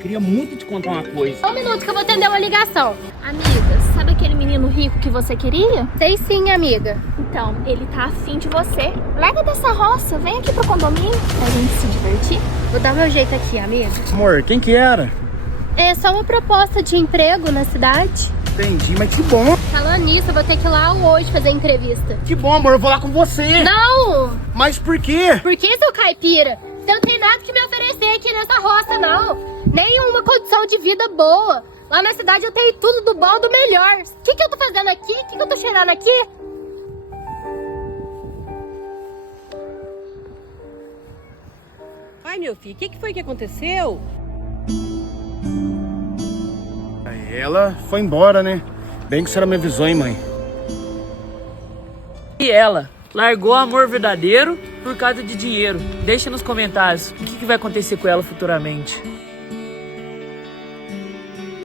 queria muito te contar uma coisa. Um minuto que eu vou atender uma ligação. Amiga, sabe aquele menino rico que você queria? Sei sim, amiga. Então, ele tá afim de você. Larga dessa roça, vem aqui pro condomínio pra gente se divertir. Vou dar meu jeito aqui, amiga. Amor, quem que era? É só uma proposta de emprego na cidade. Entendi, mas que bom. Falando nisso, eu vou ter que ir lá hoje fazer entrevista. Que bom, amor, eu vou lá com você. Não! Mas por quê? Por que, seu caipira? Você não tem nada que me oferecer aqui nessa roça, não. Nenhuma condição de vida boa. Lá na cidade eu tenho tudo do bom, do melhor. O que eu tô fazendo aqui? O que eu tô cheirando aqui? Ai, meu filho, o que foi que aconteceu? Ela foi embora, né? Bem que a senhora me avisou, hein, mãe? E ela largou o amor verdadeiro por causa de dinheiro. Deixa nos comentários o que vai acontecer com ela futuramente.